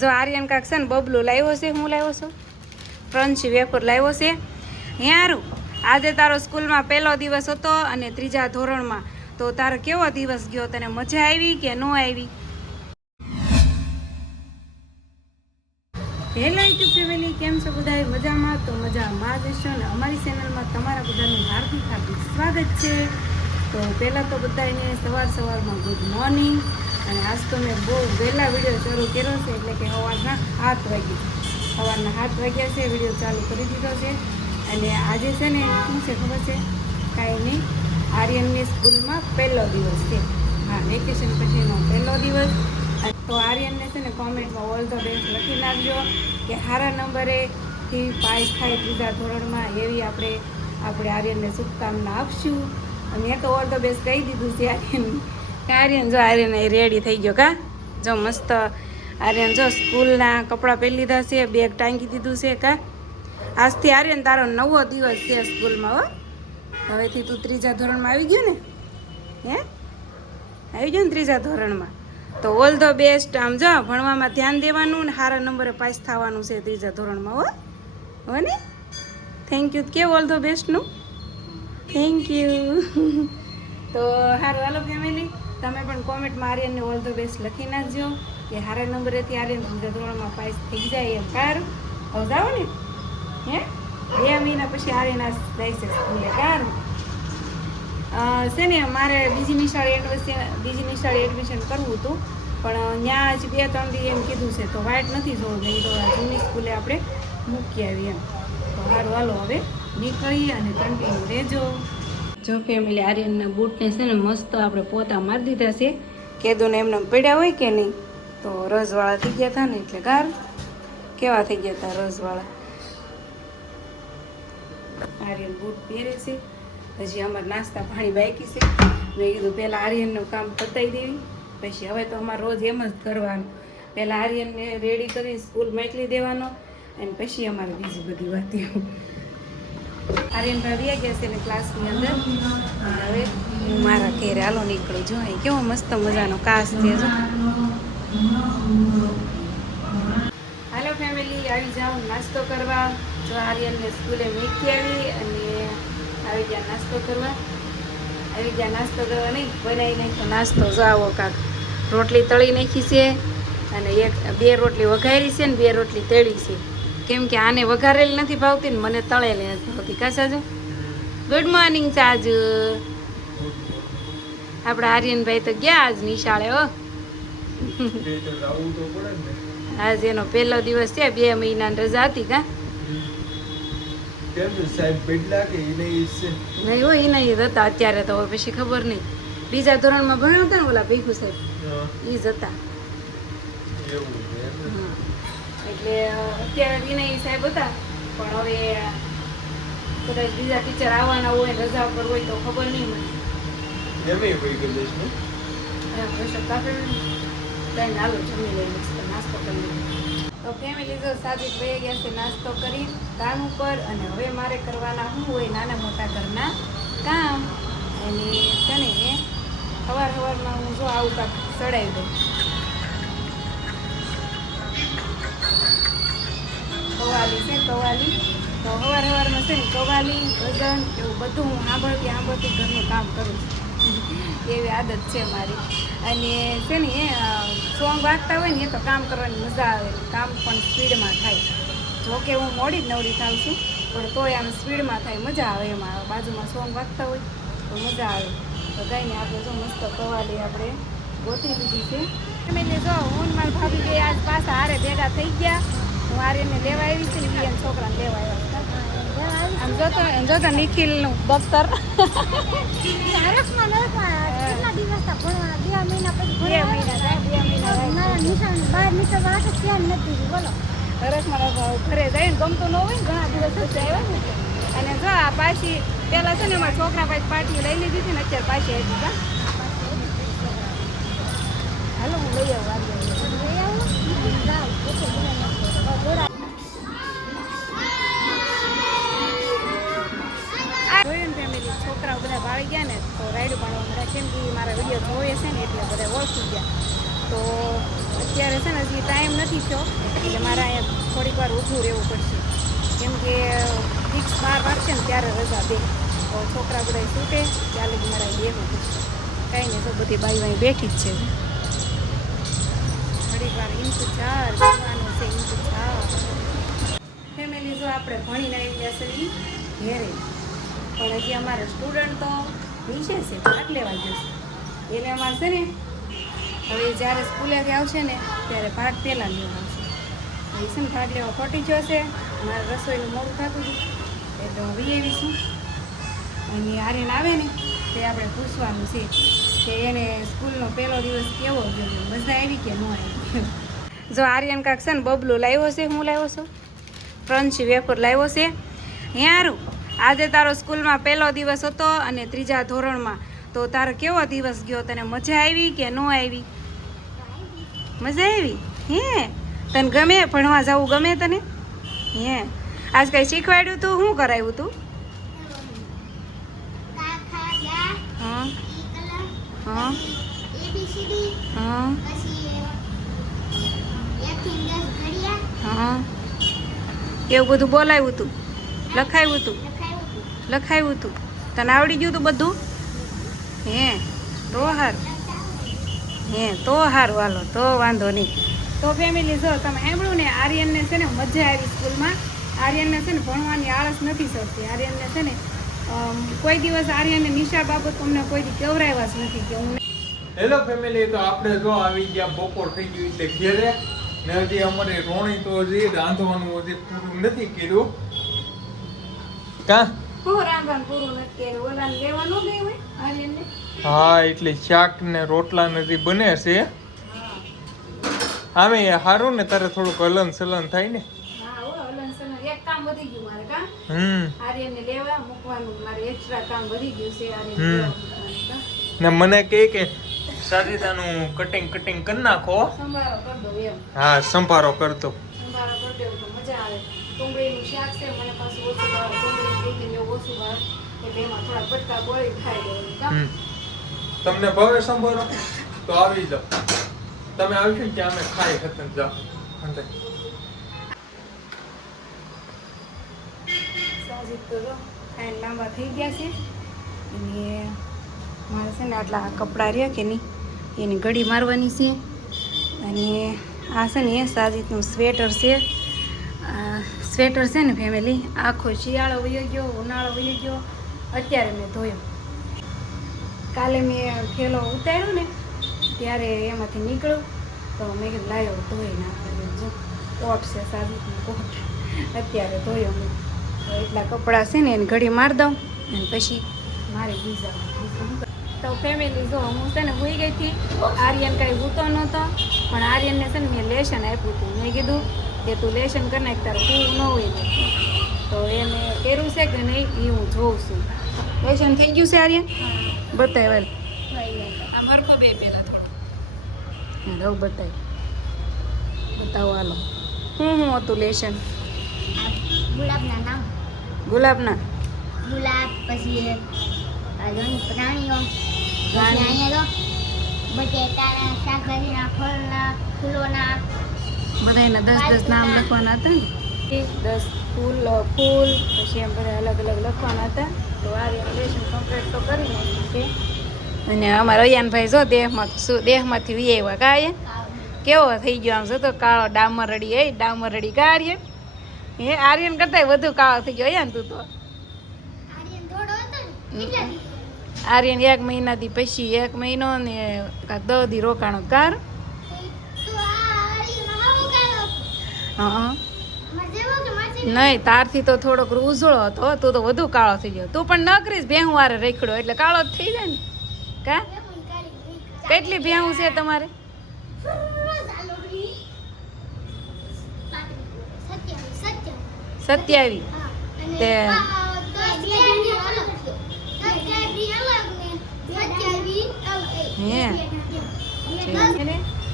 જો આર્યન કાક છે ને બબલું લાવ્યો છે, હું લાવ્યો છું ક્રન્ચી વેફર લાવ્યો છે. યારું આજે તારો સ્કૂલમાં પહેલો દિવસ હતો અને 3જા ધોરણમાં, તો તારો કેવો દિવસ ગયો? તને મજા આવી કે ન આવી? હેલો યુટ્યુબ ફેમિલી, કેમ છો બધા? મજામાં? તો મજામાં જ હશો ને. અમારી ચેનલમાં તમારા બધાનું હાર્દિક હાર્દિક સ્વાગત છે. તો પહેલાં તો બધાને સવારમાં ગુડ મોર્નિંગ. અને આજ તો મેં બહુ વહેલા વિડીયો શરૂ કર્યો છે, એટલે કે સવારના 7 વાગ્યા છે વિડીયો ચાલુ કરી દીધો છે. અને આજે છે ને શું છે ખબર છે? કાંઈ નહીં, આર્યનની સ્કૂલમાં પહેલો દિવસ છે. હા, વેકેશન પછીનો પહેલો દિવસ. તો આર્યનને છે ને કોમેન્ટમાં ઓલ ધ બેસ્ટ લખી નાખજો કે સારા નંબરેથી પાસ થાય 3જા ધોરણમાં, એવી આપણે આર્યનને શુભકામના આપશું. અને તો ઓલ ધ બેસ્ટ કહી દીધું છે આર્યનને. આર્યન જો આર્યન રેડી થઈ ગયો કા, જો મસ્ત આર્યન જો સ્કૂલના કપડાં પહેરી લીધા છે, બેગ ટાંગી દીધું છે કા. આજથી આર્યન તારો 9વો દિવસ છે સ્કૂલમાં. હો, હવેથી તું 3જા ધોરણમાં આવી ગયો ને? હે, આવી ગયો ને 3જા ધોરણમાં? તો ઓલ ધ બેસ્ટ. આમ જો ભણવામાં ધ્યાન દેવાનું ને સારા નંબરે પાસ થવાનું છે 3જા ધોરણમાં. હો ને? થેન્ક યુ કે ઓલ ધ બેસ્ટનું થેન્ક યુ. તો સારું, હાલો ફેમિલી, તમે પણ કોમેન્ટમાં આર્યનને ઓલ ધ બેસ્ટ લખી નાખજો કે સારા નંબરેથી આર્યન 3જા ધોરણમાં પાસ થઈ જાય એમ. સારું, હવે જાઓ ને. હે, 2 મહિના પછી આર્યન જાય છે સ્કૂલે. સારું છે ને, મારે બીજી નિશાળે એડમિશન કરવું હતું, પણ ત્યાં જ 2-3 દી એમ કીધું છે, તો વાઇટ નથી જોવું. નહીં તો જૂની સ્કૂલે આપણે મૂકી આવી એમ. તો સારું, હાલો હવે નીકળીએ અને કન્ટિન્યુ રહેજો. જો ફેમિલી, આર્યનના બૂટને છે ને મસ્ત આપણે પોતા મારી દીધા છે. કેદુને એમને પડ્યા હોય કે નહીં, તો રસવાળા થઈ ગયા હતા ને, એટલે ગાર કેવા થઈ ગયા હતા રસવાળા. આર્યન બૂટ પહેરે છે. હજી અમારે નાસ્તા પાણી બાકી છે. મેં કીધું પહેલાં આર્યનનું કામ પતાવી દેવી, પછી હવે તો અમારે રોજ એમ જ કરવાનું. પહેલાં આર્યનને રેડી કરી સ્કૂલ મોકલી દેવાનો, અને પછી અમારે બીજી બધી વાતો. આર્યન ભાઈ ગયા છે ને ક્લાસની અંદર. અને હવે હું મારા ઘેરે હાલો નીકળું. જો અહીં કેવો મસ્ત મજાનો કાચ છે. જો હાલો ફેમિલી, આવી જાઉં નાસ્તો કરવા. જો આર્યનને સ્કૂલે મૂકી આવી અને આવી ગયા નાસ્તો કરવા. નહીં, બનાવી નાખ્યો નાસ્તો. જો આવો કાક રોટલી તળી નાખી છે, અને 2 રોટલી વઘારી છે ને 2 રોટલી તળી છે. કેમ કે આને વઘારેલી નથી ભાવતી ને મને તળેલી નથી ભાવતી. કા સાજુ? Good morning સાજુ. આપણા આર્યનભાઈ તો ગયા આજ નિશાળે. હો, આજ એનો પહેલો દિવસ છે. 2 મહિનાની રજા હતી. કા નહીં હોય, એ નહીં હતા અત્યારે. તો પછી ખબર નહીં. 2જા ધોરણમાં ભણાવતા ને ઓલા ભીખુ સાહેબ, એ જ હતા. એટલે અત્યારે વિનય સાહેબ હતા, પણ હવે કદાચ બીજા ટીચર આવવાના હોય, રજા પર હોય તો ખબર નહીં મને. હાલો જમી લઈ નાસ્તો કરી. તો ફેમિલી જો સાજી વહી ગયા છે નાસ્તો કરી કામ ઉપર. અને હવે મારે કરવાના શું હોય, નાના મોટા ઘરના કામ. અને છે ને સવારમાં હું જો આવું કાંક ચડાવી દઉં. કવાલી છે, કવાલી. તો સવારમાં છે ને કવાલી, ભજન એવું બધું હું સાંભળતી ઘરનું કામ કરું છું. એવી આદત છે મારી. અને છે ને સોંગ વાગતા હોય ને એ તો કામ કરવાની મજા આવે, કામ પણ સ્પીડમાં થાય. જોકે હું મોડી જ નવડી થાઉં છું, પણ તોય આમ સ્પીડમાં થાય, મજા આવે. એમાં બાજુમાં સોંગ વાગતા હોય તો મજા આવે. તો કંઈ નહીં, આપણે જો મસ્ત કવાલી આપણે ગોતી દીધી છે. એટલે જો હું મારા ભાભી બે આજ પાછા હારે ભેગા થઈ ગયા. હું આર્યનને લેવા આવી છે ને, બીજા છોકરાને લેવા આવ્યા. આમ જોતો નિખિલનું દફતર. 2 મહિના હરસમાં ઘરે જઈને ગમતું ન હોય ને, ઘણા દિવસ પછી આવ્યા ને. અને જો આ પાછી પેલા છે ને અમારા છોકરા પાસે પાર્ટી લઈ લીધી હતી ને, અત્યારે પાછી આવી કા. હાલો હું લઈ આવું. છોકરાઓ બધા ભાળી ગયા ને, તો રાયડું પાડવા મળ્યા. કેમ કે મારા વિડીયો જોવે છે ને, એટલે બધા ઓળખી ગયા. તો અત્યારે છે ને હજી ટાઈમ નથી થયો એટલે મારે અહીંયા થોડીક વાર ઊભું રહેવું પડશે, કેમ કે ફિક્સ 12 વાગશે ને ત્યારે રજા દે, તો છોકરા બધા છૂટે ત્યારે જ મારે બેવું પડશે. કાંઈ નહીં, તો બધી બાઈ વાઈ બેઠી જ છે. થોડીક વાર ઇંતજાર કરવાનો છે, ઇંતજાર. ફેમિલી જો આપણે ભણીને આવી ગયા છે ઘેરે, પણ હજી અમારે સ્ટુડન્ટ તો નીચે છે, ભાગ લેવા જશે. એટલે અમારે છે ને હવે જ્યારે સ્કૂલેથી આવશે ને ત્યારે ભાગ પહેલાં લેવા આવશે. એ છે ને ભાગ લેવા ખોટી ગયો છે, મારે રસોઈનું મોડું થતું હતું એટલે હું આવીશું. અને આર્યન આવે ને તે આપણે પૂછવાનું છે કે એને સ્કૂલનો પહેલો દિવસ કેવો ગયો, મજા આવી કે ન આવી. જો આર્યન કાંક છે ને બબલું લાવ્યો છે, હું લાવ્યો છું ક્રન્ચી વેફર લાવ્યો છે. યારું આજે તારો સ્કૂલમાં પહેલો દિવસ હતો અને 3જા ધોરણમાં, તો તારો કેવો દિવસ ગયો? તને મજા આવી કે ન આવી? મજા આવી? હે તને ગમે ભણવા જવું? ગમે તને? હે આજ કંઈ શીખવાડ્યું તું? શું કરાવ્યું તું? હા હા હા એવું બધું બોલાવ્યું તું, લખાવ્યું તું? લખાવ્યું તું? તને આવડી ગયું તું બધું? હે તો સારું, હે તો સારું, હાલો તો વાંધો નહીં. તો ફેમિલી જો તમે સાંભળ્યું ને, આર્યનને છે ને મજા આવી સ્કૂલમાં. આર્યનને છે ને ભણવાની આળસ નથી સરતી. આર્યનને છે ને કોઈ દિવસ આર્યનને નિશા બાબત અમને કોઈ દી કવરાવ્યા જ નથી કે હું. હેલો ફેમિલી, તો આપણે જો આવી ગયા, બપોર થઈ ગયું એટલે ઘેરે ને હજી અમારે રોણી તો હજી રાંધવાનું હજી પૂરું નથી કર્યું. કા હું રાંધવાનું પૂરું નથી કર્યું? ઓલાને લેવા ન ગઈ હોય આર્યનને? હા, એટલે શાક ને રોટલા નથી બને છે. આમે સારું ને, તારે થોડુંક હલન સલન થાય ને. હા હો, હલન સલન. એક કામ વધી ગયું મારે. કા આર્યનને લેવા મૂકવાનું મારે એક્સ્ટ્રા કામ વધી ગયું છે. ને મને કહે કે સાજીદાનું કટિંગ કરી નાખો. સંભારો કર દો એમ. હા, સંભારો કરતો. સંભારો કરી દેવું તો મજા આવે. ડુંગળીનું શાક છે, મને પાછું ઓછું ભાવે. ડુંગળી ઓછું ભાવે એટલે એમાં થોડા બટકા બોળી ખાઈ દેવું. તમને ભાવે સંભારો? તો આવી જાઓ. તમે આવશો કે અમે ખાઈ ખતમ જાઓ. સાજી તો ખાઈને લાંબા થઈ ગયા છે. અને મારે છે ને આટલા કપડાં રહ્યા કે નહીં એની ઘડી મારવાની છે. અને આ છે ને સાજીદનું સ્વેટર છે. સ્વેટર છે ને ફેમિલી આખો શિયાળો વયો ગયો, ઉનાળો વયો ગયો, અત્યારે મેં ધોયો. કાલે મેં થેલો ઉતાર્યો ને ત્યારે એમાંથી નીકળ્યું તો મેં કીધું લાવ્યો ધોઈ નાખ્યો. જો કોટ છે સાજીદનો કોટ, અત્યારે ધોયો મેં. તો એટલા કપડાં છે ને એને ઘડી મારી દઉં અને પછી મારે બીજા. તો ફેમિલી જો હું છે ને હોઈ ગઈ હતી. આર્યન કાંઈ ભૂતો નહોતો, પણ આર્યનને છે ને મેં લેશન આપ્યું હતું. મેં કીધું કે તું લેશન કરી નાખ, તારે પૂરું ન હોય ને. તો એને કર્યું છે કે નહીં એ હું જોઉં છું. લેશન થઈ ગયું છે આર્યન? બતાવેલ આમ હરખો બે પહેલાં થોડો રહું બતાવો હાલો. શું હતું લેશન? ગુલાબના નામ. ગુલાબના ગુલાબ, પછી પ્રાણીઓ, અહીંયા તો બટેટાના, શાકભાજીના, ફળના, ફૂલોના બધાના 10 નામ લખવાના હતા ને. 10 ફૂલ પછી એમ બધા અલગ અલગ લખવાના હતા. તો આ લેશન કમ્પ્લીટ તો કરી નાખ્યું છે. અને અમારા અયાનભાઈ જો દેહમાંથી વી આવ્યા. કાંઈ કેવો થઈ ગયો આમ જો તો કાળો ડામરડી. ડામરડી કા આર્યન? હે આર્યન કરતા વધુ કાળો થઈ ગયો યાર તું તો. આર્યન 1 મહિનાથી પછી 1 મહિનો ને 10 દી રોકાણો કાર. હા નહીં, તારથી તો થોડોક ઉજળો હતો, તું તો વધુ કાળો થઈ ગયો. તું પણ ન કરીશ ભેહું વારે રેખડો એટલે કાળો જ થઈ જાય ને. કા કેટલી ભેહું છે તમારે? 27. તે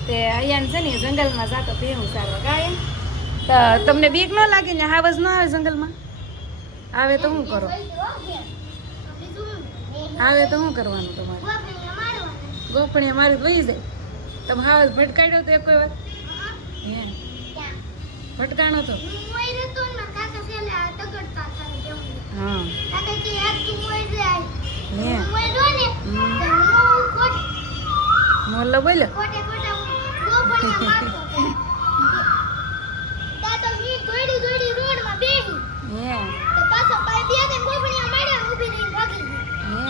તે અહીંયા છે ને જંગલમાં જાતો ભેહું સારવા. કાંઈ તમને બીક ન લાગે ને? હાવજ ન આવે જંગલમાં? આવે તો શું કરો? આવે તો શું કરવાનું તમારે? ગોપણીયા મારી વહી જાય. તમે હાવજ ભટકાડ્યો તો એક કોઈ વાર? હે ત્યાં ભટકાણો તો હું મોઈ રહેતો ને મારા કાકા છેલ્લે આ તગડતા હતા જેવું હા કાકા કે યાર તું મોઈ જાય હે હું મોઈ રહ્યો ને હમ. તો હું મોલ્લો બોલો ખોટે ખોટા ગોફણિયા મારતો હતો. ત્યાં તો ઈ દોડી રોડમાં બેહી હે તો પાછો પાય બે ત્રણ ગોફણિયા માર્યા ને ઊભી રહીને ભાગી ગઈ. હે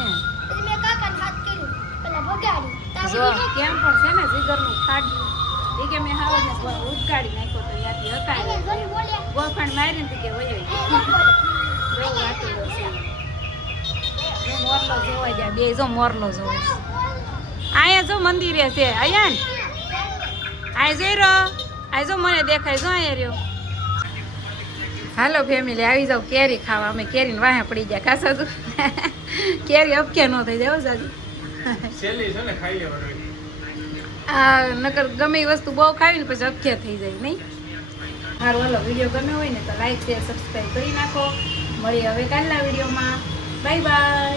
પછી મેં કાકાને હાથ કર્યું પેલા ભગાડી ત્યાં જો સુધી કેમ પણ છે ને જીગરનું ખાડ્યું એ કે મેં હાવ ને ઉટકાડી નાખ્યો તો ત્યાંથી અહીંયા હકાય જોઈ બોલ્યા ગોફણ મારીને તો કે વયો અહીંયા ન બોલે. જો વાટેલો છે જો મોરલો જોવા ગયા બે જો મોરલો જોવા છે. અહીંયા જો મંદિરે છે અહીંયા ને આ જોઈ રહ્યો આ જો મને દેખાય જો અહીંયા રહ્યો હાલો ફેમિલી આવી જાવ કેરી ખાવા અમે કેરીને વાહે પડી ગયા કા સાજુ કેરી અપકે ન થઈ જાય હો સાજુ છેલ્લી છે ને ખાઈ લેવાનું આ નકર ગમે એ વસ્તુ બહુ ખાવી ને પછી અપકે થઈ જાય નહીં મારો ઓલો વિડીયો ગમ્યો હોય ને તો લાઈક શેર સબસ્ક્રાઈબ કરી નાખો મળીએ હવે કાલના વિડીયોમાં બાય બાય